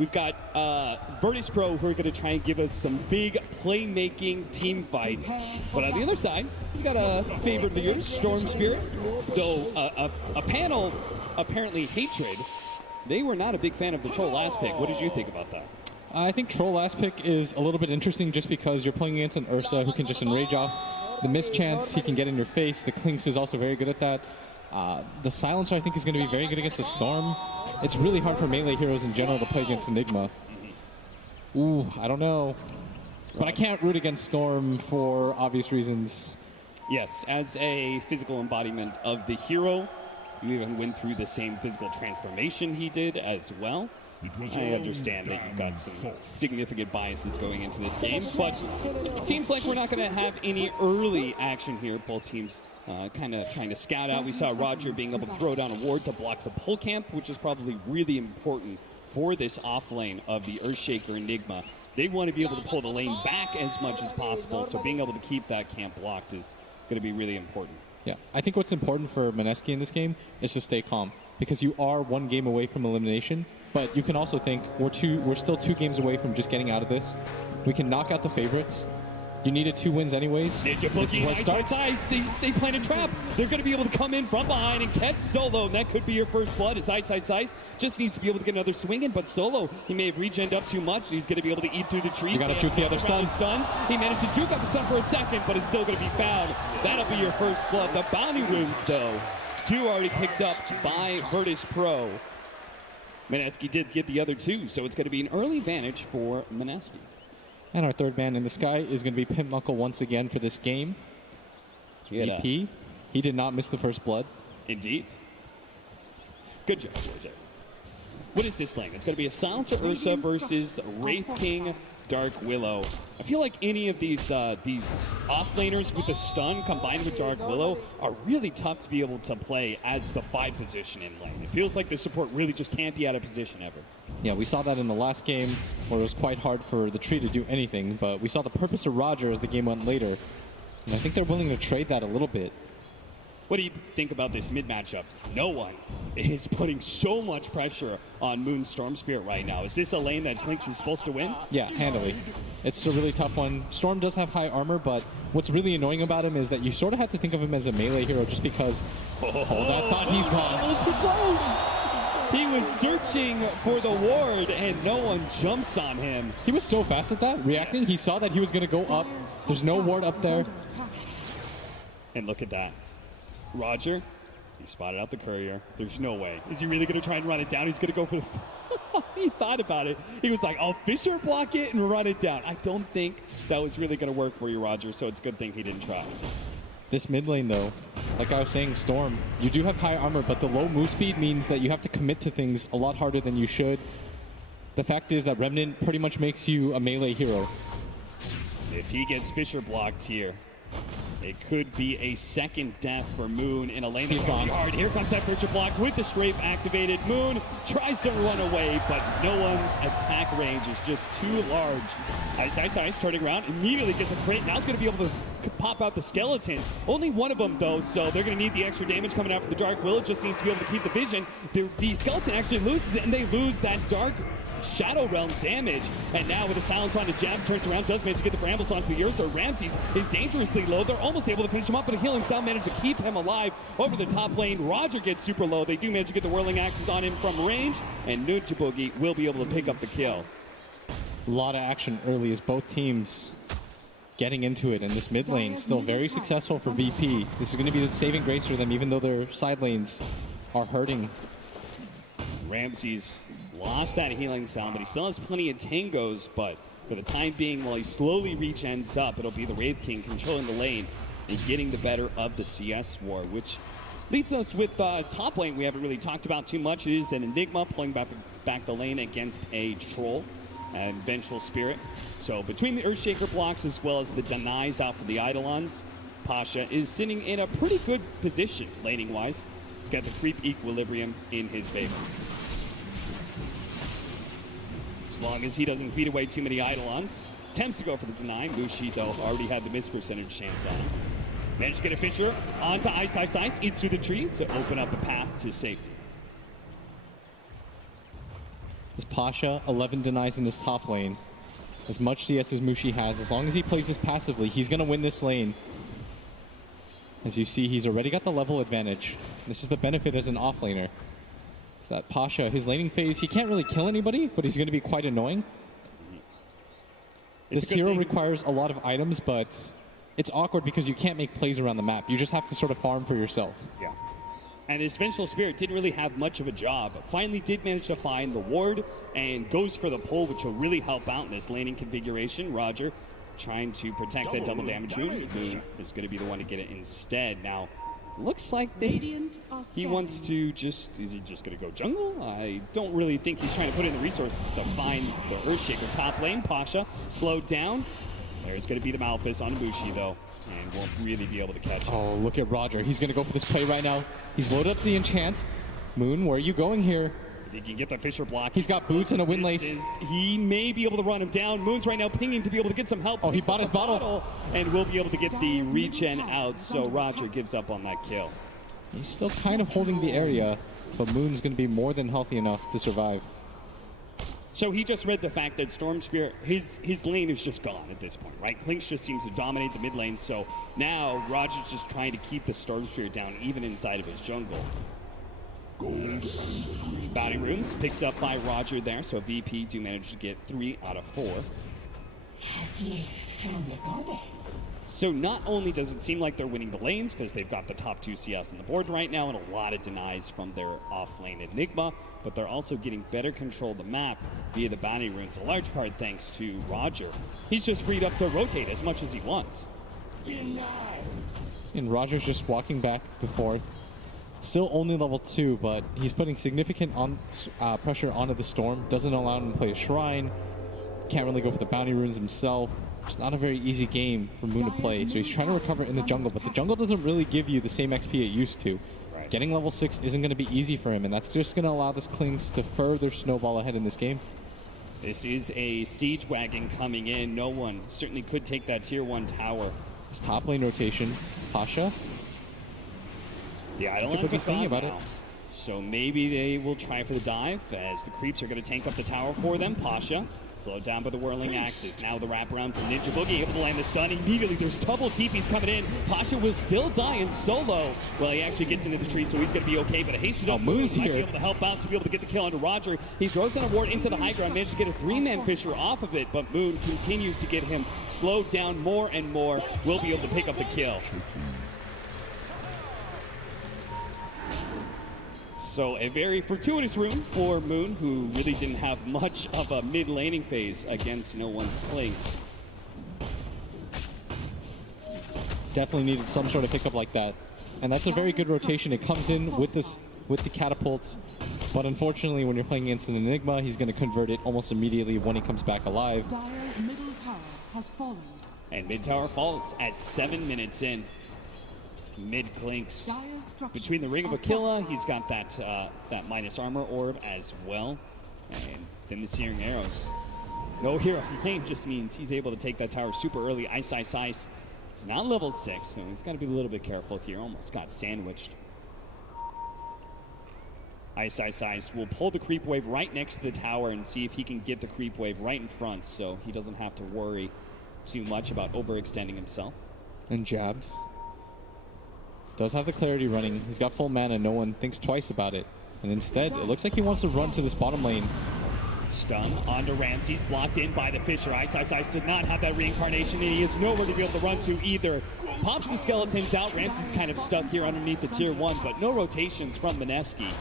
we've got Virtus.pro who are going to try and give us some big playmaking team fights. But on the other side, you got a favorite of yours, Storm Spirit. Though a panel, apparently Hatred, they were not a big fan of the Troll last pick. What did you think about that? I think Troll last pick is a little bit interesting just because you're playing against an Ursa who can just enrage off the mischance. He can get in your face. The Clinks is also very good at that. The Silencer, I think, is going to be very good against the Storm. It's really hard for melee heroes in general to play against Enigma. Ooh, I don't know. But I can't root against Storm for obvious reasons. Yes, as a physical embodiment of the hero, you even went through the same physical transformation he did as well. I understand that you've got some significant biases going into this game, but it seems like we're not going to have any early action here. Both teams kind of trying to scout out. We saw Roger being able to throw down a ward to block the pull camp, which is probably really important for this off lane of the Earthshaker Enigma. They want to be able to pull the lane back as much as possible, so being able to keep that camp blocked is going to be really important. Yeah, I think what's important for Mineski in this game is to stay calm, because you are one game away from elimination. But you can also think we're still 2 games away from just getting out of this. We can knock out the favorites. You needed 2 wins anyways. Ninja Boogie and Ice. They plant a trap. They're going to be able to come in from behind and catch Solo, and that could be your first blood as Ice just needs to be able to get another swing in. But Solo, he may have regened up too much. He's going to be able to eat through the trees. You got to juke the other stuns. He managed to juke up the stun for a second, but it's still going to be found. That'll be your first blood. The bounty runes, though, 2 already picked up by Virtus.pro. Mineski did get the other 2, so it's going to be an early advantage for Mineski. And our third man in the sky is going to be Pimp Knuckle once again for this game. VP, he did not miss the first blood. Indeed. Good job, Georgia. What is this lane? It's going to be a Silencer Ursa versus Wraith King Dark Willow. I feel like any of these off-laners with the stun combined with Dark Willow are really tough to be able to play as the 5 position in lane. It feels like the support really just can't be out of position ever. Yeah, we saw that in the last game where it was quite hard for the tree to do anything, but we saw the purpose of Roger as the game went later. And I think they're willing to trade that a little bit. What do you think about this mid matchup? No one is putting so much pressure on Moon Storm Spirit right now. Is this a lane that Clinks is supposed to win? Yeah, handily. It's a really tough one. Storm does have high armor, but what's really annoying about him is that you sort of have to think of him as a melee hero just because... Oh, that thought he's gone. A little too close. He was searching for the ward, and no one jumps on him. He was so fast at that, reacting. He saw that he was going to go up. There's no ward up there. And look at that. Roger, he spotted out the courier. There's no way. Is he really going to try and run it down? He's going to go for the... He thought about it. He was like, I'll Fisher block it and run it down. I don't think that was really going to work for you, Roger, so it's a good thing he didn't try. This mid lane, though, like I was saying, Storm, you do have high armor, but the low move speed means that you have to commit to things a lot harder than you should. The fact is that Remnant pretty much makes you a melee hero. If he gets Fisher blocked here, it could be a second death for Moon in a lane that's gone hard. Here comes that Fisher block with the strafe activated. Moon tries to run away, but no one's attack range is just too large. Ice turning around, immediately gets a crit. Now it's going to be able to pop out the skeleton. Only one of them, though, so they're going to need the extra damage coming out from the Dark Willow. Just needs to be able to keep the vision. The skeleton actually loses it, and they lose that Dark Shadow Realm damage. And now with a silence on the jab, turns around, does manage to get the brambles onto Ursa. Ramses is dangerously low. They're almost able to finish him up, but a healing sound managed to keep him alive over the top lane. Roger gets super low. They do manage to get the whirling axes on him from range, and Ninja Boogie will be able to pick up the kill. A lot of action early as both teams getting into it, and this mid lane still very successful for VP. This is going to be the saving grace for them, even though their side lanes are hurting. Ramses lost that healing sound, but he still has plenty of tangos, but for the time being, while he slowly regens up, it'll be the Wraith King controlling the lane and getting the better of the CS war, which leads us with top lane we haven't really talked about too much. It is an Enigma pulling back the lane against a Troll and Vengeful Spirit. So between the Earthshaker blocks as well as the denies out for the Eidolons, Pasha is sitting in a pretty good position laning-wise. He's got the creep equilibrium in his favor. As long as he doesn't feed away too many Eidolons. Attempts to go for the deny. Mushi, though, already had the miss percentage chance on him. Managed to get a Fisher onto Ice. Eats through the tree to open up the path to safety. As Pasha, 11 denies in this top lane. As much CS as Mushi has, as long as he plays this passively, he's going to win this lane. As you see, he's already got the level advantage. This is the benefit as an offlaner. It's that Pasha, his laning phase, he can't really kill anybody, but he's going to be quite annoying. This hero requires a lot of items, but it's awkward because you can't make plays around the map. You just have to sort of farm for yourself. Yeah. And his Vengeful Spirit didn't really have much of a job. Finally did manage to find the ward and goes for the pull, which will really help out in this laning configuration. Roger trying to protect that double damage rune. Moon is going to be the one to get it instead. Now, looks like he wants to just, is he just going to go jungle? I don't really think he's trying to put in the resources to find the Earthshaker top lane. Pasha slowed down. There's going to be the Malphus on Bushi, though, and won't really be able to catch him. Oh, look at Roger. He's going to go for this play right now. He's loaded up the enchant. Moon, where are you going here? He can get the Fisher block. He's got boots and a windlace. He may be able to run him down. Moon's right now pinging to be able to get some help. Oh, he bought his bottle. And will be able to get the regen out, so Roger gives up on that kill. He's still kind of holding the area, but Moon's going to be more than healthy enough to survive. So he just read the fact that Storm Spirit, his lane is just gone at this point, right? Klinks just seems to dominate the mid lane, so now Roger's just trying to keep the Storm Spirit down even inside of his jungle. Bounty runes picked up by Roger there, so VP do manage to get 3 out of 4. So not only does it seem like they're winning the lanes because they've got the top 2 CS on the board right now and a lot of denies from their off-lane Enigma, but they're also getting better control of the map via the bounty runes, a large part thanks to Roger. He's just freed up to rotate as much as he wants. And Roger's just walking back and forth. Still only level 2, but he's putting significant pressure onto the Storm. Doesn't allow him to play a Shrine. Can't really go for the bounty runes himself. It's not a very easy game for Moon to play, so he's trying to recover in the jungle, but the jungle doesn't really give you the same XP it used to. Right. Getting level 6 isn't going to be easy for him, and that's just going to allow this Klinks to further snowball ahead in this game. This is a siege wagon coming in. No one certainly could take that tier 1 tower. This top lane rotation, Pasha. The Eidolons are thinking about it. So maybe they will try for the dive as the creeps are going to tank up the tower for them. Pasha slowed down by the whirling axes. Now the wraparound from Ninja Boogie, able to land the stun. Immediately there's double TPs coming in. Pasha will still die in solo. Well, he actually gets into the tree, so he's going to be okay. But a hasted up Moon's might be able to help out to be able to get the kill onto Roger. He throws down a ward into the high ground, managed to get a 3-man Fisher off of it. But Moon continues to get him slowed down more and more. Will be able to pick up the kill. So a very fortuitous rune for Moon, who really didn't have much of a mid-laning phase against no one's Klinks. Definitely needed some sort of pickup like that. And that's a very good rotation. It comes in with the catapult. But unfortunately, when you're playing against an Enigma, he's going to convert it almost immediately when he comes back alive. Dire's middle tower has fallen. And mid tower falls at 7 minutes in. Mid Klinks. Between the Ring of Aquila, he's got that minus armor orb as well. And then the Searing Arrows. No hero lane just means he's able to take that tower super early. Ice. It's not level 6, so he's got to be a little bit careful here. Almost got sandwiched. Ice will pull the creep wave right next to the tower and see if he can get the creep wave right in front so he doesn't have to worry too much about overextending himself. And jabs. Does have the clarity running. He's got full mana. No one thinks twice about it. And instead, it looks like he wants to run to this bottom lane. Stun onto Ramses, blocked in by the Fisher. Ice did not have that reincarnation, and he has nowhere to be able to run to either. Pops the skeletons out. Ramses kind of stuck here underneath the tier 1, but no rotations from Mineski.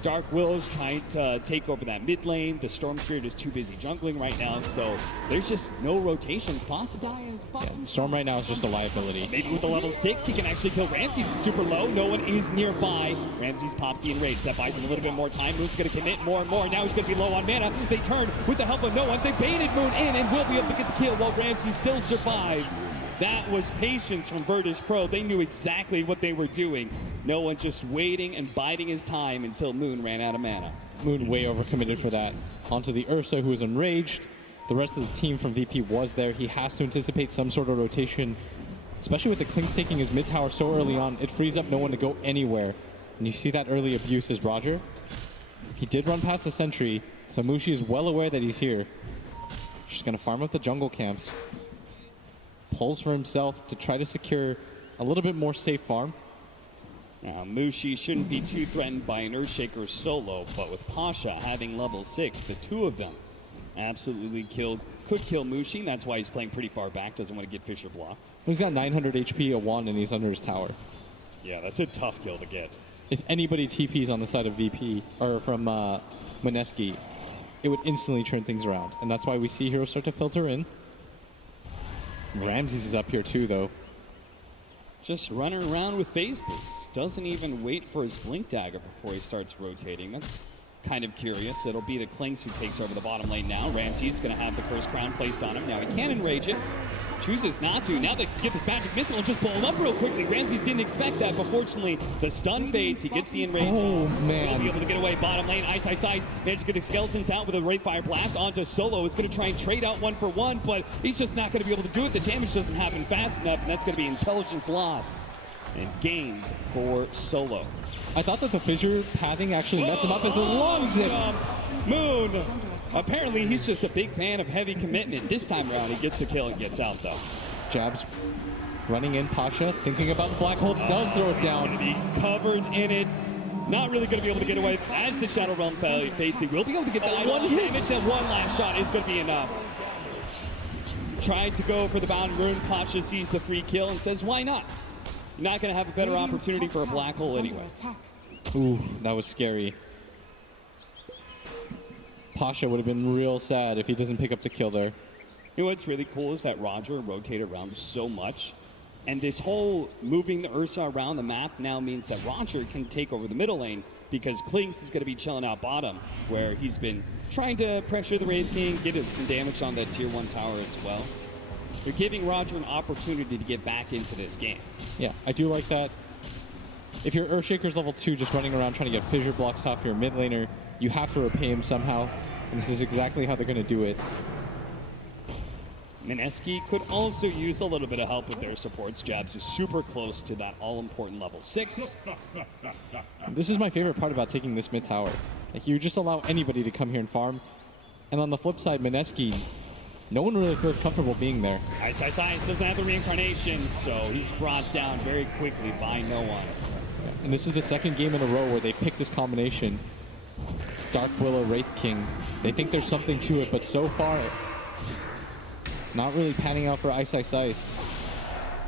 Dark Will is trying to take over that mid lane. The Storm Spirit is too busy jungling right now, so there's just no rotations possible. Yeah, Storm right now is just a liability. Maybe with the level 6, he can actually kill Ramses super low. No one is nearby. Ramses pops the enrage. That buys him a little bit more time. Moon's going to commit more and more. Now he's going to be low on mana. They turn with the help of no one. They baited Moon in and will be able to get the kill while Ramses still survives. That was patience from Virtus.pro. They knew exactly what they were doing. No one just waiting and biding his time until Moon ran out of mana. Moon way overcommitted for that. Onto the Ursa, who is enraged. The rest of the team from VP was there. He has to anticipate some sort of rotation, especially with the Klinks taking his mid tower so early on. It frees up no one to go anywhere. And you see that early abuse is Roger. He did run past the sentry, So Mushi is well aware that he's here. Just going to farm up the jungle camps. Pulls for himself to try to secure a little bit more safe farm. Now, Mushi shouldn't be too threatened by an Earthshaker solo, but with Pasha having level 6, the two of them absolutely could kill Mushi. That's why he's playing pretty far back, doesn't want to get Fisher blocked. He's got 900 HP, a 1, and he's under his tower. Yeah, that's a tough kill to get. If anybody TPs on the side of VP, or from Mineski, it would instantly turn things around. And that's why we see heroes start to filter in. Ramses is up here too, though. Just running around with phase boost. Doesn't even wait for his blink dagger before he starts rotating. That's kind of curious. It'll be the Clinks who takes over the bottom lane now. Ramses going to have the Curse Crown placed on him. Now he can enrage it. Chooses not to. Now they get the magic missile and just pull him up real quickly. Ramses didn't expect that, but fortunately the stun fades. He gets the enrage. Oh, man. He'll be able to get away. Bottom lane. Ice. Managed to get the Skeletons out with a Wraith Fire Blast onto Solo. It's going to try and trade out 1-for-1, but he's just not going to be able to do it. The damage doesn't happen fast enough, and that's going to be intelligence lost and gained for Solo. I thought that the fissure pathing actually messed him up as a long zip. Moon. Apparently, he's just a big fan of heavy commitment. This time around, he gets the kill and gets out, though. Jabs running in. Pasha thinking about the black hole. Does throw it down. Going to be covered in it. Not really going to be able to get away. As the Shadow Realm fades, he will be able to get the one damage. That one last shot is going to be enough. Tried to go for the Bound Rune. Pasha sees the free kill and says, why not? You're not going to have a better opportunity for a black hole anyway. Ooh, that was scary. Pasha would have been real sad if he doesn't pick up the kill there. You know what's really cool is that Roger rotated around so much. And this whole moving the Ursa around the map now means that Roger can take over the middle lane because Klinks is going to be chilling out bottom, where he's been trying to pressure the Wraith King, get some damage on the tier 1 tower as well. They're giving Roger an opportunity to get back into this game. Yeah, I do like that. If your Earthshaker's level 2 just running around trying to get fissure blocks off your mid laner, you have to repay him somehow. And this is exactly how they're going to do it. Mineski could also use a little bit of help with their supports. Jabs is super close to that all-important level 6. This is my favorite part about taking this mid tower. Like, you just allow anybody to come here and farm. And on the flip side, Mineski, no one really feels comfortable being there. Ice doesn't have the reincarnation, so he's brought down very quickly by no one. Yeah. And this is the second game in a row where they pick this combination. Dark Willow, Wraith King. They think there's something to it, but so far, not really panning out for Ice.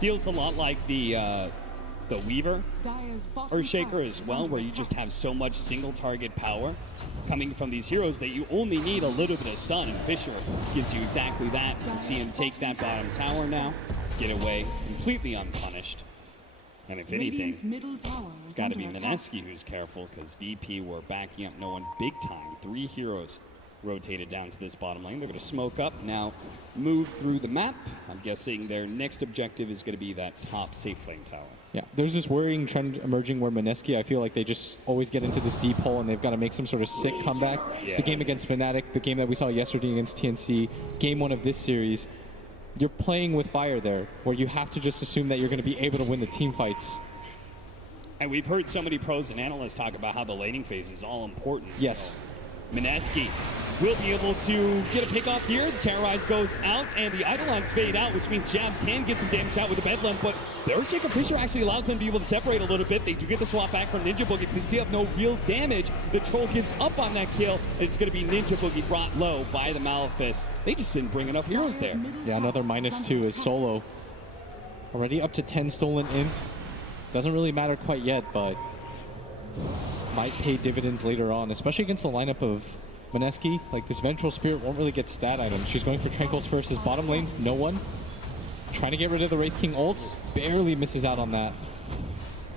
Feels a lot like the Weaver Earthshaker as well, where you just have so much single target power coming from these heroes that you only need a little bit of stun, and Fisher gives you exactly that. You see him take that bottom tower now, get away completely unpunished. And if anything, it's got to be Mineski who's careful, because VP were backing up no one big time. 3 heroes rotated down to this bottom lane. They're going to smoke up, now move through the map. I'm guessing their next objective is going to be that top safe lane tower. Yeah, there's this worrying trend emerging where Mineski, I feel like they just always get into this deep hole and they've got to make some sort of sick comeback. Yeah. The game against Fnatic, the game that we saw yesterday against TNC, game 1 of this series, you're playing with fire there, where you have to just assume that you're going to be able to win the team fights. And we've heard so many pros and analysts talk about how the laning phase is all important. Yes. Mineski will be able to get a pick off here. The Terrorize goes out, and the Eidolons fade out, which means Jabs can get some damage out with the Bedlam, but the Earthshaker Fisher actually allows them to be able to separate a little bit. They do get the swap back from Ninja Boogie, because they have no real damage. The Troll gives up on that kill, and it's going to be Ninja Boogie brought low by the Malefice. They just didn't bring enough heroes there. Yeah, another -2 is Solo. Already up to 10 stolen int. Doesn't really matter quite yet, but might pay dividends later on, especially against the lineup of Mineski. Like, this Vengeful Spirit won't really get stat items. She's going for Tranquils first. His bottom lanes, no one. Trying to get rid of the Wraith King ults. Barely misses out on that.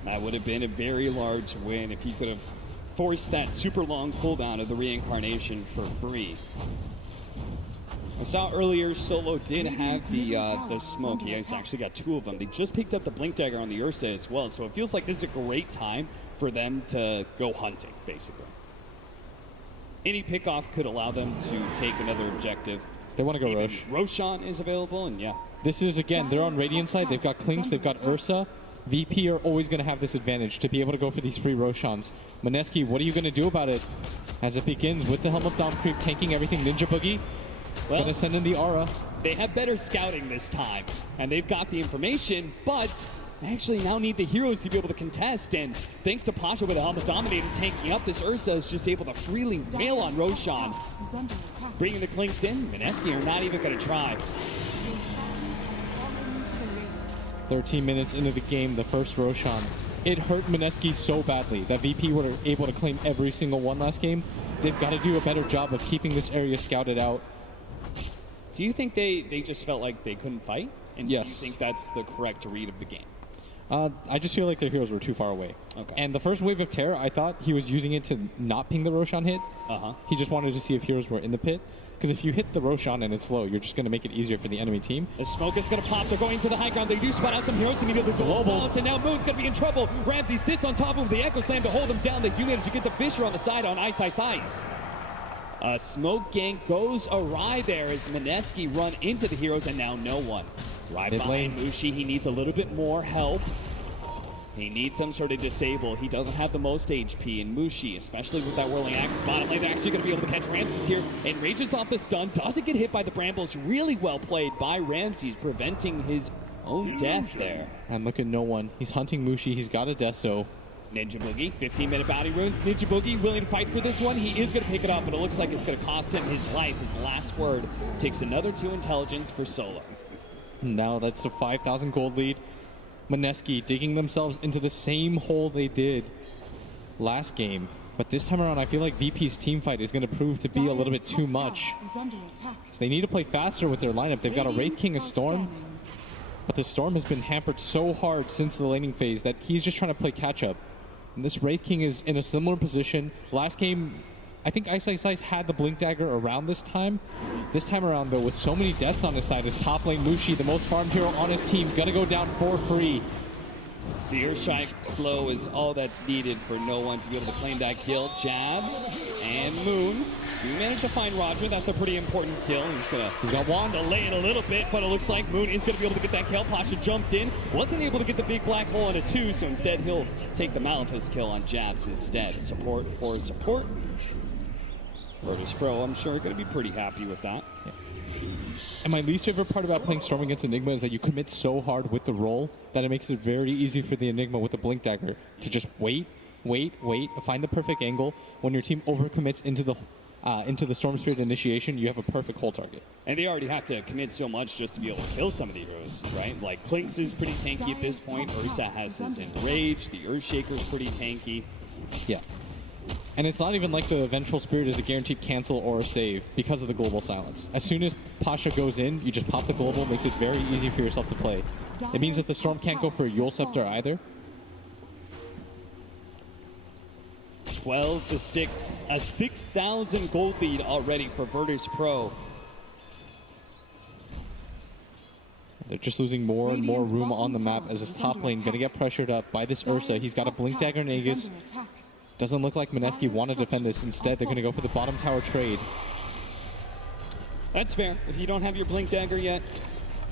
That would have been a very large win if he could have forced that super long cooldown of the reincarnation for free. I saw earlier Solo did have the smoke. He has actually got 2 of them. They just picked up the Blink Dagger on the Ursa as well, so it feels like this is a great time for them to go hunting, basically. Any pickoff could allow them to take another objective. They want to go Even Roche. Roshan is available, and yeah. This is, again, they're on Radiant side. They've got Klinks, they've got Ursa. VP are always going to have this advantage to be able to go for these free Roshans. Mineski, what are you going to do about it? As it begins with the Helm of Dom Creep tanking everything. Ninja Boogie going to send in the aura. They have better scouting this time, and they've got the information, but they actually now need the heroes to be able to contest, and thanks to Pasha with the Helmet Dominating tanking up, this Ursa is just able to freely wail on Roshan. Is under attack. Bringing the Clinks in, Mineski are not even going to try. Roshan has fallen to the Radiant. 13 minutes into the game, the first Roshan. It hurt Mineski so badly that VP were able to claim every single one last game. They've got to do a better job of keeping this area scouted out. Do you think they just felt like they couldn't fight? And Yes. do you think that's the correct read of the game? I just feel like their heroes were too far away. Okay. And the first wave of terror, I thought he was using it to not ping the Roshan hit. Uh-huh. He just wanted to see if heroes were in the pit. Because if you hit the Roshan and it's low, you're just going to make it easier for the enemy team. The smoke is going to pop. They're going to the high ground. They do spot out some heroes to meet the global silence, and now Moon's going to be in trouble. Ramsey sits on top of the Echo Slam to hold him down. They do manage to get the Fisher on the side on Ice. A smoke gank goes awry there as Mineski run into the heroes, and now no one. Right Mid behind lane. Mushi. He needs a little bit more help. He needs some sort of disable. He doesn't have the most HP, and Mushi, especially with that whirling axe bottom lane, they're actually going to be able to catch Ramses here, and rages off the stun. Doesn't get hit by the brambles. Really well played by Ramses, preventing his own death there. And look at no one. He's hunting Mushi. He's got a Deso. Ninja Boogie, 15-minute bounty runes. Ninja Boogie willing to fight for this one. He is going to pick it up, but it looks like it's going to cost him his life. His last word takes another 2 intelligence for Solo. Now that's a 5,000 gold lead. Mineski digging themselves into the same hole they did last game. But this time around, I feel like VP's team fight is going to prove to be a little bit too much. Is under attack. So they need to play faster with their lineup. They've got a Wraith King, a Storm, but the Storm has been hampered so hard since the laning phase that he's just trying to play catch-up. And this Wraith King is in a similar position. Last game, I think Ice had the Blink Dagger around this time. This time around, though, with so many deaths on his side, his top lane Mushi, the most farmed hero on his team, gonna go down for free. The Earthshine slow is all that's needed for no one to be able to claim that kill. Jabs and Moon do manage to find Roger. That's a pretty important kill. He's got Wand delay it a little bit, but it looks like Moon is going to be able to get that kill. Pasha jumped in, wasn't able to get the big black hole on a 2, so instead he'll take the Malphus kill on Jabs instead. Support for support. Virtus.pro, I'm sure, going to be pretty happy with that. And my least favorite part about playing Storm against Enigma is that you commit so hard with the roll that it makes it very easy for the Enigma with the Blink Dagger to just wait, find the perfect angle. When your team overcommits into the Storm Spirit initiation, you have a perfect hole target. And they already have to commit so much just to be able to kill some of the heroes, right? Like, Clinks is pretty tanky at this point. Ursa has his Enrage. The Earthshaker's pretty tanky. Yeah. And it's not even like the Vengeful Spirit is a guaranteed cancel or a save because of the global silence. As soon as Pasha goes in, you just pop the global, makes it very easy for yourself to play. It means that the Storm can't go for a Yule Scepter either. 12 to 6, a 6,000 gold lead already for Virtus.pro. They're just losing more and more room on the map as his top lane gonna get pressured up by this Ursa. He's got a Blink Dagger and Aegis. Doesn't look like Mineski want to defend this. Instead, they're going to go for the bottom tower trade. That's fair. If you don't have your Blink Dagger yet,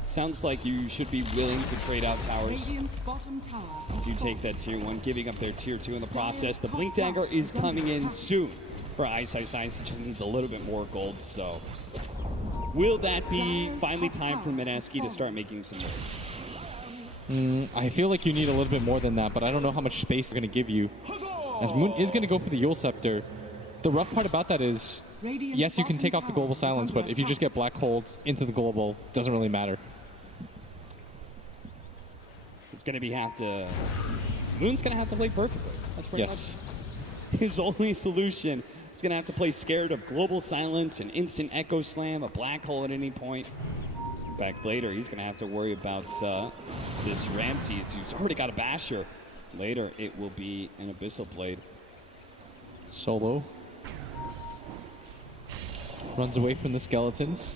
sounds like you should be willing to trade out towers. Radiant's bottom tower As you take that tier 1, giving up their tier 2 in the process. The Blink Dagger is coming in soon for Ice. He just needs a little bit more gold, so will that be finally time for Mineski to start making some moves? I feel like you need a little bit more than that, but I don't know how much space it's going to give you. As Moon is going to go for the Yule Scepter. The rough part about that is, yes, you can take off the global silence, but if you just get black holed into the global, it doesn't really matter. It's going to Moon's going to have to play perfectly. That's pretty much his only solution. He's going to have to play scared of global silence, an instant echo slam, a black hole at any point. In fact, later he's going to have to worry about this Ramses, who's already got a basher. Later, it will be an Abyssal Blade. Solo runs away from the skeletons.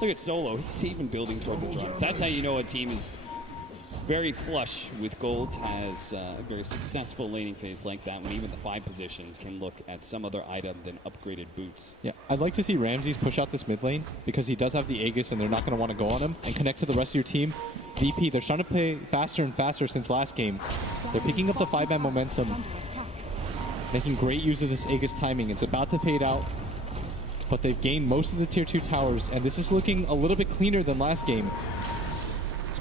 Look at Solo. He's even building towards the drums. That's how you know a team is very flush with gold, has a very successful laning phase like that when even the 5 positions can look at some other item than upgraded boots. Yeah, I'd like to see Ramses push out this mid lane because he does have the Aegis and they're not going to want to go on him and connect to the rest of your team. VP, they're starting to play faster and faster since last game. They're picking up the 5-man momentum, making great use of this Aegis timing. It's about to fade out, but they've gained most of the tier 2 towers, and this is looking a little bit cleaner than last game.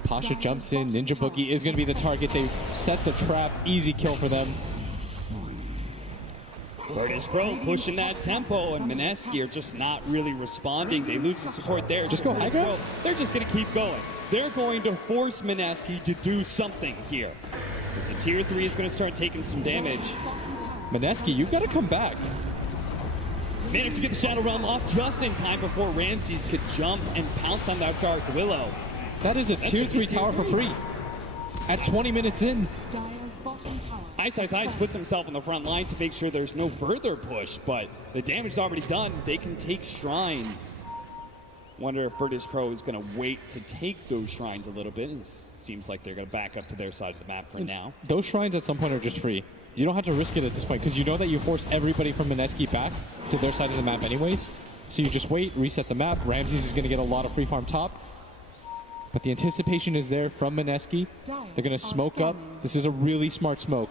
Pasha jumps in. Ninja Boogie is going to be the target. They set the trap. Easy kill for them. Virtus.pro pushing that tempo, and Mineski are just not really responding. They lose the support there. Just go high ground? They're just going to keep going. They're going to force Mineski to do something here. As the tier 3 is going to start taking some damage. Mineski, you've got to come back. Managed to get the Shadow Realm off just in time before Ramses could jump and pounce on that Dark Willow. That is a tier 3 tower for free. At 20 minutes in. Ice puts himself on the front line to make sure there's no further push, but the damage is already done. They can take shrines. Wonder if Virtus.pro is going to wait to take those shrines a little bit. It seems like they're going to back up to their side of the map for now. Those shrines at some point are just free. You don't have to risk it at this point because you know that you force everybody from Mineski back to their side of the map anyways. So you just wait, reset the map. Ramses is going to get a lot of free farm top. But the anticipation is there from Mineski. They're going to smoke up. This is a really smart smoke.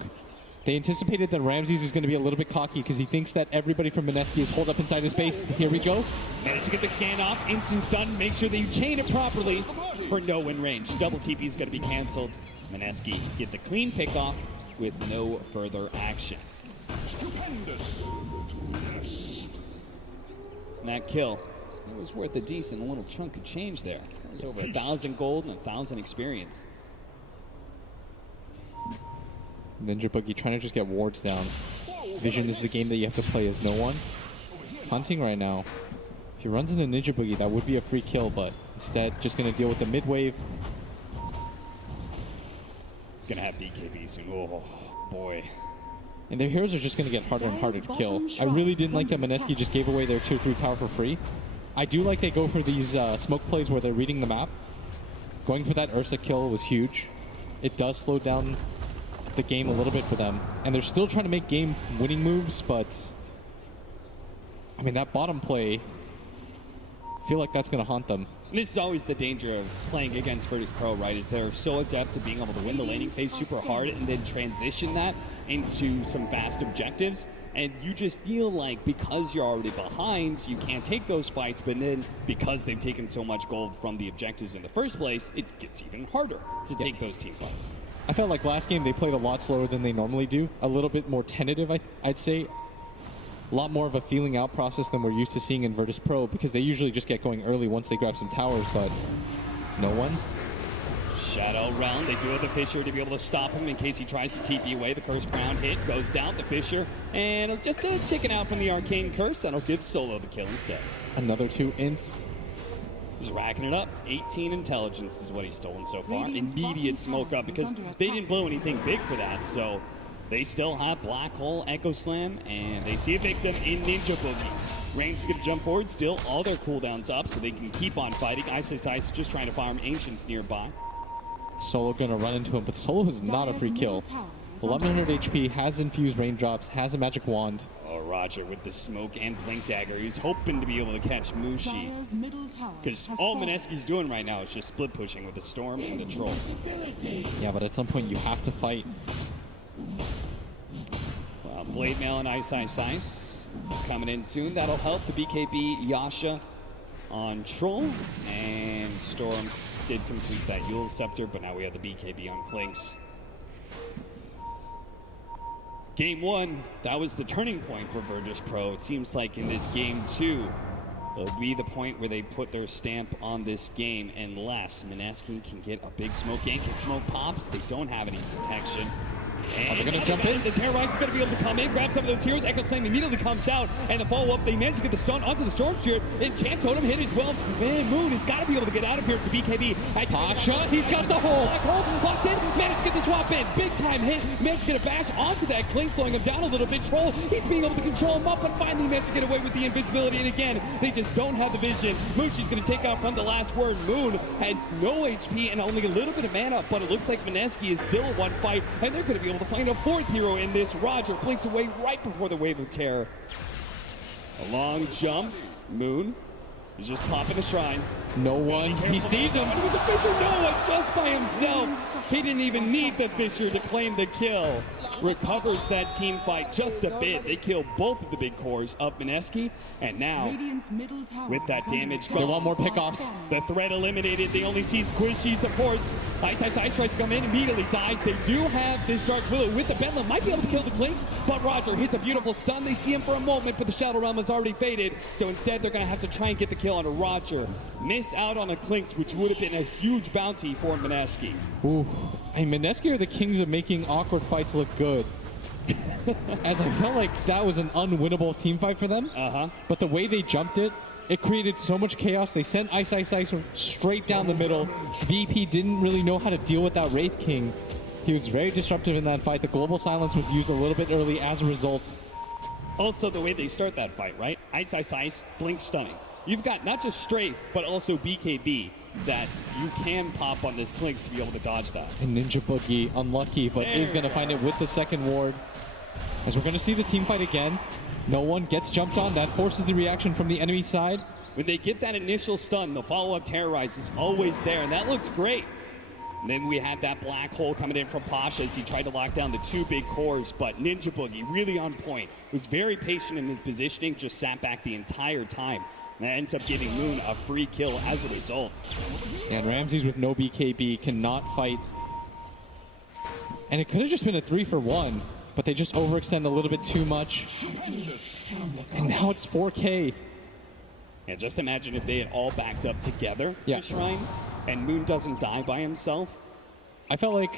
They anticipated that Ramses is going to be a little bit cocky because he thinks that everybody from Mineski is holed up inside his base. Here we go. Managed to get the scan off. Instant stun. Make sure that you chain it properly for no win range. Double TP is going to be canceled. Mineski get the clean pick off with no further action. Stupendous. And that kill, it was worth a decent little chunk of change there. It was over 1,000 gold and 1,000 experience. Ninja Boogie trying to just get wards down. Vision is the game that you have to play as no one. Hunting right now. If he runs into Ninja Boogie, that would be a free kill, but instead just going to deal with the mid wave. He's going to have BKB soon. Oh, boy. And their heroes are just going to get harder and harder to kill. I really didn't like that Mineski just gave away their tier 3 tower for free. I do like they go for these smoke plays where they're reading the map. Going for that Ursa kill was huge. It does slow down the game a little bit for them. And they're still trying to make game-winning moves, but I mean, that bottom play, I feel like that's going to haunt them. This is always the danger of playing against Virtus.pro, right? Is they're so adept at being able to win the laning phase super hard and then transition that into some fast objectives. And you just feel like because you're already behind, you can't take those fights. But then because they've taken so much gold from the objectives in the first place, it gets even harder to take those team fights. I felt like last game they played a lot slower than they normally do. A little bit more tentative, I'd say. A lot more of a feeling out process than we're used to seeing in Virtus.pro because they usually just get going early once they grab some towers, but no one. Shadow Realm, they do have the Fissure to be able to stop him in case he tries to TP away. The Curse Crown hit goes down, the Fissure, and just ticking out from the Arcane Curse. That'll give Solo the kill instead. Another 2 int. Just racking it up. 18 intelligence is what he's stolen so far. Immediate smoke up because they didn't blow anything big for that, so they still have Black Hole, Echo Slam, and they see a victim in Ninja Boogie. Range's going to jump forward, still all their cooldowns up so they can keep on fighting. Ice just trying to farm Ancients nearby. Solo gonna run into him, but Solo is not a free kill. 1100 HP, has infused raindrops, has a magic wand. Oh, Roger with the smoke and blink dagger. He's hoping to be able to catch Mushi. Because all Mineski's doing right now is just split pushing with the Storm and the Troll. Yeah, but at some point you have to fight. Well, Blade Mail and Ice is coming in soon. That'll help the BKB Yasha on Troll, and Storm did complete that Yule Scepter, but now we have the BKB on Clinks. Game 1, that was the turning point for Virtus.pro. It seems like in this game 2, it'll be the point where they put their stamp on this game, unless Mineski can get a big smoke gank and smoke pops. They don't have any detection, And they're gonna jump in. The Terrorize is going to be able to come in, grab some of those heroes. Echo Slam immediately comes out, and the follow-up, they manage to get the stun onto the Storm Spirit. And Chant Totem hit as well. Man, Moon has got to be able to get out of here with the BKB. Pasha, he's got the hole. Black hole, locked in, managed to get the swap in. Big time hit, managed to get a bash onto that Cling, slowing him down a little bit. Troll, he's being able to control him up, but finally managed to get away with the invisibility. And again, they just don't have the vision. Mushi's going to take out from the last word. Moon has no HP and only a little bit of mana, but it looks like Mineski is still one fight, and they're going to be able to find a fourth hero in this. Roger blinks away right before the wave of terror. A long jump. Moon is just popping a shrine. No one. He sees him. With the Fisher, no one, just by himself. He didn't even need the Fisher to claim the kill. Recovers that team fight just a bit. They kill both of the big cores of Mineski, and now Radiant's middle tower with that is under damage attack. They want more pickoffs. the threat eliminated. They only see Squishy supports. Ice tries to come in, immediately dies. They do have this Dark Willow with the Bedlam. Might be able to kill the Clinks, but Roger hits a beautiful stun. They see him for a moment, but the Shadow Realm has already faded. So instead, they're going to have to try and get the kill on Roger. Miss out on the Clinks, which would have been a huge bounty for Mineski. Ooh. And Mineski are the kings of making awkward fights look good. As I felt like that was an unwinnable team fight for them. But the way they jumped it, it created so much chaos. They sent Ice straight down the middle. VP didn't really know how to deal with that Wraith King. He was very disruptive in that fight. The global silence was used a little bit early as a result. Also, the way they start that fight, right? Ice, blink stunning. You've got not just Strafe, but also BKB that you can pop on this Clinks to be able to dodge that. And Ninja Boogie, unlucky, but is going to find it with the second ward. As we're going to see the team fight again. No one gets jumped on. That forces the reaction from the enemy side. When they get that initial stun, the follow-up Terrorize is always there, and that looked great. And then we had that black hole coming in from Pasha as he tried to lock down the two big cores, but Ninja Boogie really on point. Was very patient in his positioning, just sat back the entire time. And that ends up giving Moon a free kill as a result. And Ramses with no BKB cannot fight. And it could have just been a 3-for-1, but they just overextend a little bit too much. And now it's 4K. And just imagine if they had all backed up together Yeah. to Shrine, and Moon doesn't die by himself. I felt like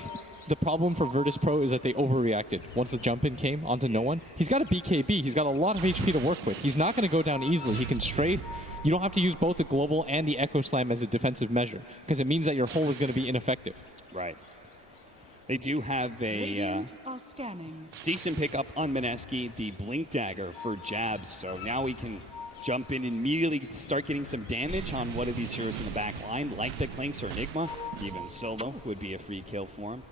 the problem for Virtus.pro is that they overreacted once the jump in came onto no one. He's got a BKB. He's got a lot of HP to work with. He's not going to go down easily. He can strafe. You don't have to use both the global and the Echo Slam as a defensive measure because it means that your hole is going to be ineffective. Right. They do have a Radiant are scanning. decent pickup on Mineski, the Blink Dagger for jabs. So now we can jump in and immediately start getting some damage on one of these heroes in the back line, like the Clinks or Enigma. Even Solo would be a free kill for him.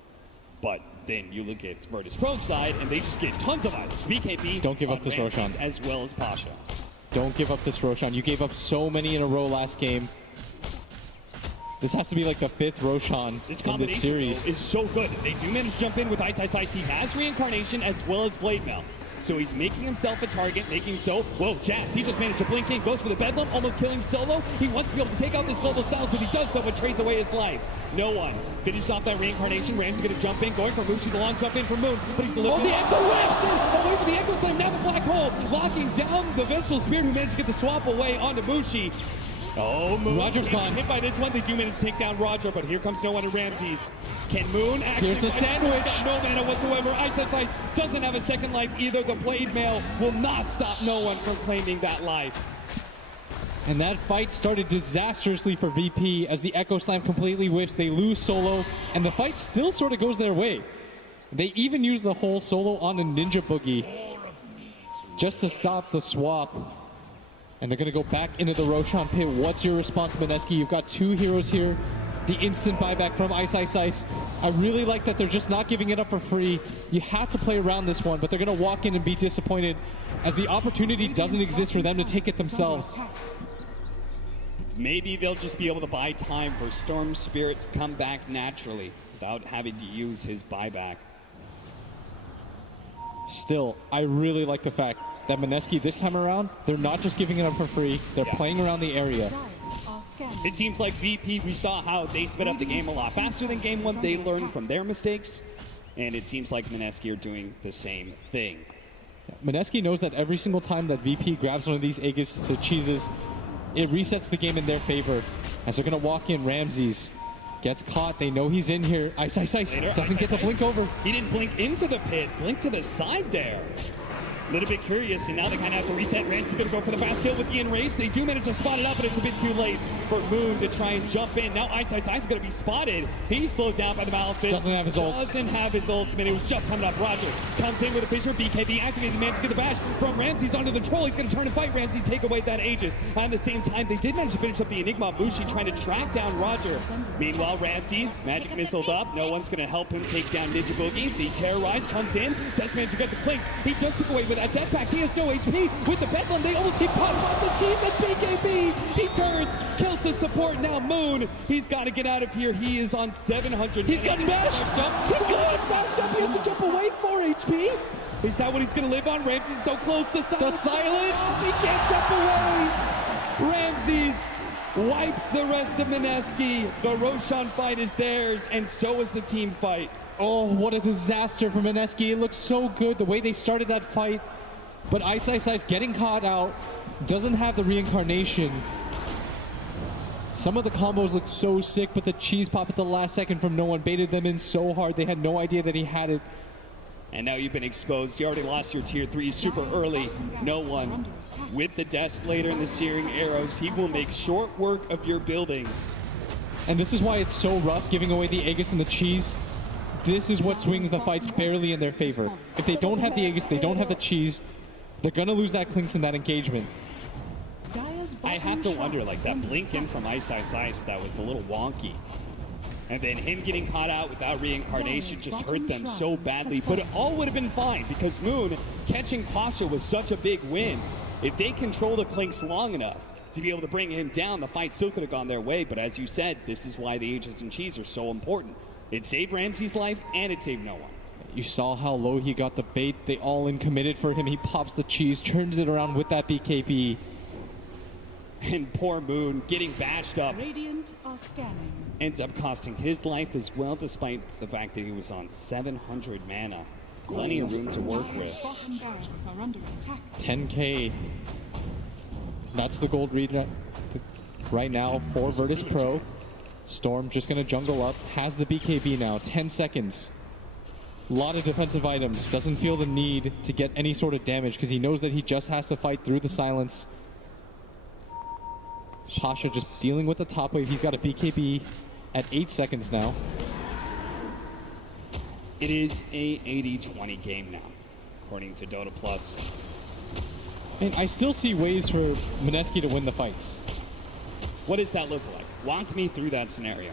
But then you look at Virtus.pro's side, and they just get tons of items. BKB, Don't give up this Ramses, Roshan. as well as Pasha. Don't give up this Roshan. You gave up so many in a row last game. This has to be like the 5th Roshan This in combination this series. though, is so good. They do manage to jump in with Ice. He has Reincarnation as well as Blade Mail. So he's making himself a target, making so. Whoa, jabs. He just managed to blink in, goes for the Bedlam, almost killing Solo. He wants to be able to take out this global silence, but he does so, but trades away his life. No one. Finished off that Reincarnation. Ram's going to jump in, going for Mushi, the long jump in for Moon, but he's the Oh, the Echo Whiffs! Away from the Echo Slam, now the Black Hole, locking down the Vengeful Spirit, who managed to get the swap away onto Mushi. Oh, Moon. Roger's gone. Hit by this one. They do manage to take down Roger, but here comes no one in Ramses. Can Moon actually... Here's the sandwich. No mana whatsoever. Ice doesn't have a second life either. The Blade Mail will not stop no one from claiming that life. And that fight started disastrously for VP as the Echo Slam completely whiffs. They lose Solo, and the fight still sort of goes their way. They even use the whole Solo on a Ninja Boogie just to stop the swap. And they're going to go back into the Roshan pit. What's your response, Mineski? You've got 2 heroes here. The instant buyback from Ice. I really like that they're just not giving it up for free. You have to play around this one, but they're going to walk in and be disappointed as the opportunity doesn't exist for them to take it themselves. Maybe they'll just be able to buy time for Storm Spirit to come back naturally without having to use his buyback. Still, I really like the fact that Mineski this time around, they're not just giving it up for free. They're playing around the area. Dire are scanning. It seems like VP, we saw how they sped up the game a lot faster than Game 1. They learned from their mistakes, and it seems like Mineski are doing the same thing. Mineski knows that every single time that VP grabs one of these Aegis to cheeses, it resets the game in their favor. As they're going to walk in Ramses, Gets caught. They know he's in here. Ice. Later, Doesn't get the blink over. He didn't blink into the pit, blink to the side there. A little bit curious, and now they kind of have to reset. Ramsey's going to go for the fast kill with the enrage. They do manage to spot it up, but it's a bit too late for Moon to try and jump in. Now Ice is going to be spotted. He's slowed down by the Malefit. Doesn't have his ult. Doesn't have his ultimate. It was just coming up. Roger comes in with a Fisher. BKB activated. Managed to get the bash from Ramsey's under the troll. He's going to turn and fight Ramsey, take away that Aegis. At the same time, they did manage to finish up the Enigma. Mushi trying to track down Roger. Meanwhile, Ramsey's magic missiled up. No one's going to help him take down Ninja Boogie. The Terrorize comes in. Does manage to get the clinks. He just took away with that death pack. He has no HP with the Bedlam. They almost keep pops off the Chief and BKB. He turns, kills the support. Now Moon, he's got to get out of here. He is on 700. He's gotten bashed. He's gotten bashed up. He has to jump away 4 HP. Is that what he's going to live on? Ramsey's so close. The silence. He can't jump away. Ramsey's wipes the rest of Mineski. The Roshan fight is theirs, and so is the team fight. Oh, what a disaster for Mineski. It looks so good the way they started that fight. But Ice getting caught out, doesn't have the reincarnation. Some of the combos look so sick, but the cheese pop at the last second from no one baited them in so hard they had no idea that he had it. And now you've been exposed. You already lost your tier 3 super early. No one with the deaths later in the searing arrows. He will make short work of your buildings. And this is why it's so rough giving away the Aegis and the cheese. This is what swings the fights barely in their favor. If they don't have the Aegis, they don't have the cheese, they're going to lose that Clinks in that engagement. I have to wonder, like that blink in from Ice, that was a little wonky. And then him getting caught out without reincarnation just hurt them so badly. But it all would have been fine because Moon catching Pasha was such a big win. If they control the Clinks long enough to be able to bring him down, the fight still could have gone their way. But as you said, this is why the Aegis and cheese are so important. It saved Ramsey's life and it saved no one. You saw how low he got the bait. They all in committed for him. He pops the cheese, turns it around with that BKB. And poor Moon getting bashed up. Radiant are scanning. Ends up costing his life as well, despite the fact that he was on 700 mana. Plenty of room to work with. Bottom barracks are under attack. 10K. That's the gold read right now for Virtus.pro. Storm just going to jungle up. Has the BKB now. 10 seconds. A lot of defensive items. Doesn't feel the need to get any sort of damage because he knows that he just has to fight through the silence. Pasha just dealing with the top wave. He's got a BKB at 8 seconds now. It is a 80-20 game now, according to Dota Plus. And I still see ways for Mineski to win the fights. What does that look like? Walk me through that scenario.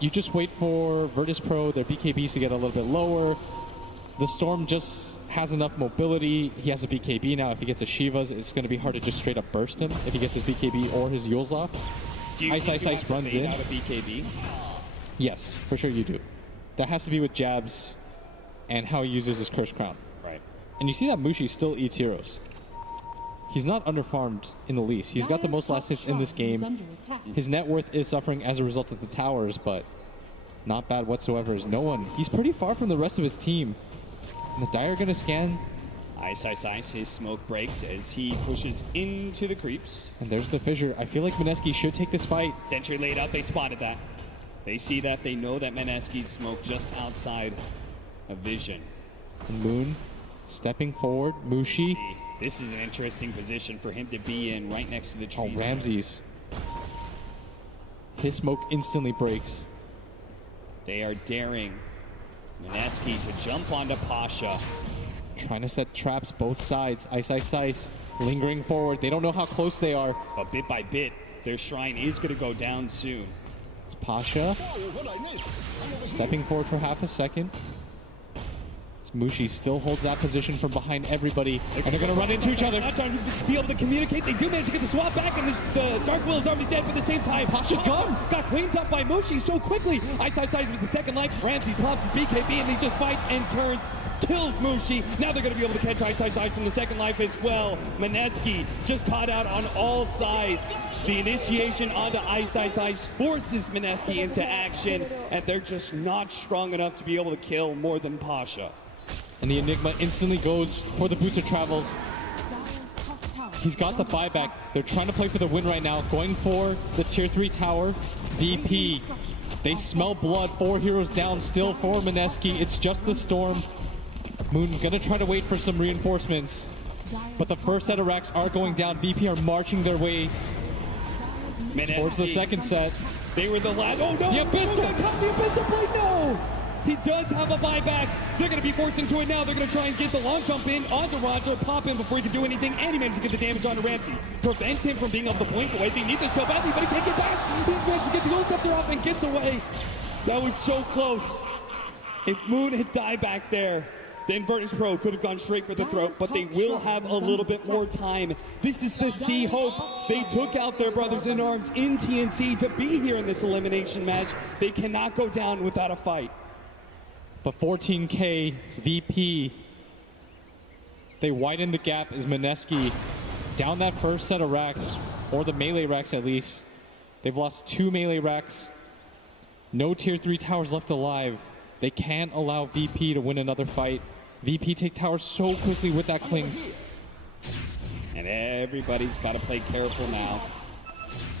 You just wait for Virtus.pro, their BKBs to get a little bit lower. The Storm just has enough mobility. He has a BKB now. If he gets a Shiva's, it's going to be hard to just straight up burst him if he gets his BKB or his Yules off. Ice runs in. Out a BKB? Yes, for sure you do. That has to be with jabs and how he uses his Curse Crown. Right. And you see that Mushi still eats heroes. He's not underfarmed in the least. He's got the most last hits in this game. His net worth is suffering as a result of the towers, but not bad whatsoever as no one. He's pretty far from the rest of his team. And the Dire are going to scan. Ice. His smoke breaks as he pushes into the creeps. And there's the fissure. I feel like Mineski should take this fight. Sentry laid out. They spotted that. They see that. They know that Mineski's smoke just outside of vision. And Moon stepping forward. Mushi. This is an interesting position for him to be in right next to the trees. Oh, Ramses. His smoke instantly breaks. They are daring Mineski to jump onto Pasha. Trying to set traps both sides. Ice. Lingering forward. They don't know how close they are. But bit by bit, their shrine is going to go down soon. It's Pasha. Stepping forward for half a second. Mushi still holds that position from behind everybody, and they're going to run into each other. Not trying to be able to communicate. They do manage to get the swap back, and the Dark Will is already dead, but at the same time, Pasha's gone. Got cleaned up by Mushi so quickly. Ice with the second life. Ramses pops his BKB, and he just fights and turns, kills Mushi. Now they're going to be able to catch Ice from the second life as well. Mineski just caught out on all sides. The initiation onto Ice forces Mineski into action, and they're just not strong enough to be able to kill more than Pasha. And the Enigma instantly goes for the Boots of Travels. He's got the buyback. They're trying to play for the win right now. Going for the tier 3 tower. VP They smell blood. 4 heroes down still for Mineski. It's just the Storm. Moon gonna try to wait for some reinforcements. But the first set of racks are going down. VP are marching their way towards the second set. They were the last. Oh no! The Abyssal! The Abyssal blade, no! He does have a buyback. They're going to be forced into it now. They're going to try and get the long jump in onto Roger, pop in before he can do anything, and he managed to get the damage onto Ramsey. Prevent him from being able to blink away. They need this so badly, but he can't get back. He managed to get the Ghost Scepter off and gets away. That was so close. If Moon had died back there, then Virtus.pro could have gone straight for the throat, but they will have a little bit more time. This is the Sea Hope. They took out their brothers in arms in TNC to be here in this elimination match. They cannot go down without a fight. But 14K VP, they widen the gap as Mineski down that first set of racks, or the melee racks at least. They've lost 2 melee racks. No tier 3 towers left alive. They can't allow VP to win another fight. VP take towers so quickly with that Clings. And everybody's got to play careful now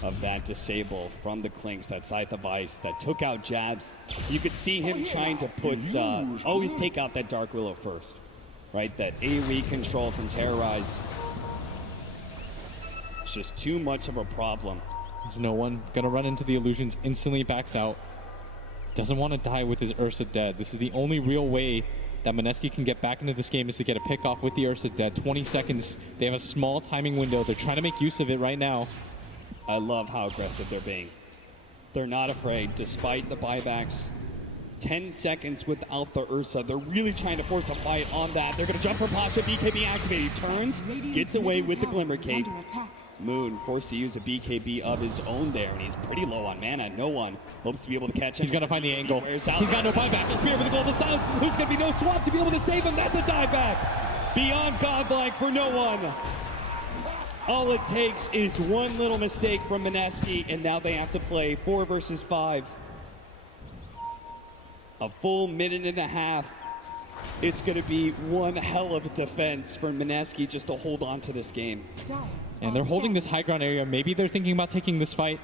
of that disable from the Clinks, that Scythe of Ice that took out Jabs. You could see him trying to put, always take out that Dark Willow first, right? That AoE control from Terrorize. It's just too much of a problem. There's no one gonna run into the illusions, instantly backs out. Doesn't want to die with his Ursa dead. This is the only real way that Mineski can get back into this game, is to get a pick off with the Ursa dead. 20 seconds, they have a small timing window. They're trying to make use of it right now. I love how aggressive they're being. They're not afraid, despite the buybacks. 10 seconds without the Ursa. They're really trying to force a fight on that. They're going to jump for Pasha. BKB activated. Turns, gets away with the Glimmer Cape. Moon forced to use a BKB of his own there, and he's pretty low on mana. No one hopes to be able to catch him. He's going to find the angle. He's got no buyback. The Spear with the Global Silence. There's going to be no swap to be able to save him. That's a dive back. Beyond godlike for no one. All it takes is one little mistake from Mineski, and now they have to play 4 versus 5. A full minute and a half. It's going to be one hell of a defense for Mineski just to hold on to this game. And they're holding this high ground area. Maybe they're thinking about taking this fight.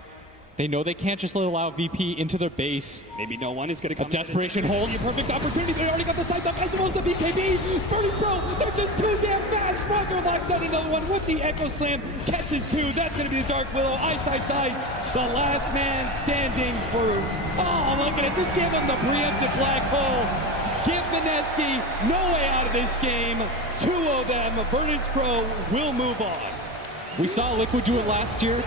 They know they can't just allow VP into their base. Maybe no one is going to come. A desperation hold. A perfect opportunity. They already got the sight up as well as the BKB. Virtus.pro, they're just too damn fast. Roger locks down another one with the Echo Slam. Catches 2. That's going to be the Dark Willow. Ice. The last man standing for... Oh, look at it. Just give him the preemptive black hole. Give Mineski no way out of this game. 2 of them. Virtus.pro will move on. We saw Liquid do it last year.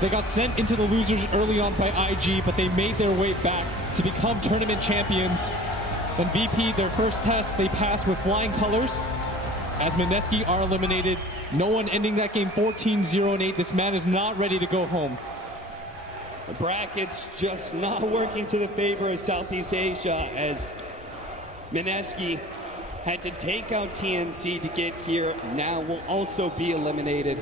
They got sent into the losers early on by IG, but they made their way back to become tournament champions. Then VP, their first test, they passed with flying colors. As Mineski are eliminated, no one ending that game 14-0-8. This man is not ready to go home. The bracket's just not working to the favor of Southeast Asia, as Mineski had to take out TNC to get here. Now will also be eliminated.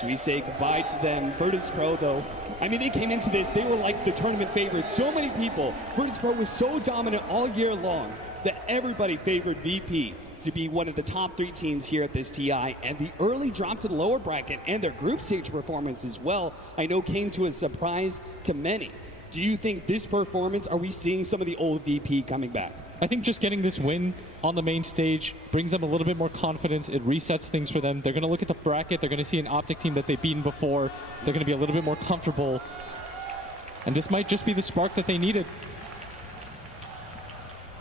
So we say goodbye to them. Virtus.pro, though, I mean, they came into this, they were like the tournament favorites. So many people, Virtus.pro was so dominant all year long that everybody favored VP to be one of the top 3 teams here at this TI. And the early drop to the lower bracket and their group stage performance as well, I know came to a surprise to many. Do you think this performance, are we seeing some of the old VP coming back? I think just getting this win on the main stage brings them a little bit more confidence. It resets things for them. They're going to look at the bracket. They're going to see an Optic team that they've beaten before. They're going to be a little bit more comfortable. And this might just be the spark that they needed.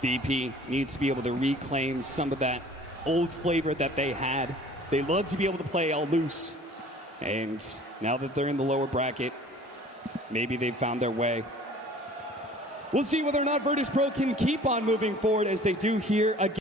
VP needs to be able to reclaim some of that old flavor that they had. They love to be able to play all loose. And now that they're in the lower bracket, maybe they've found their way. We'll see whether or not Virtus.pro can keep on moving forward as they do here again.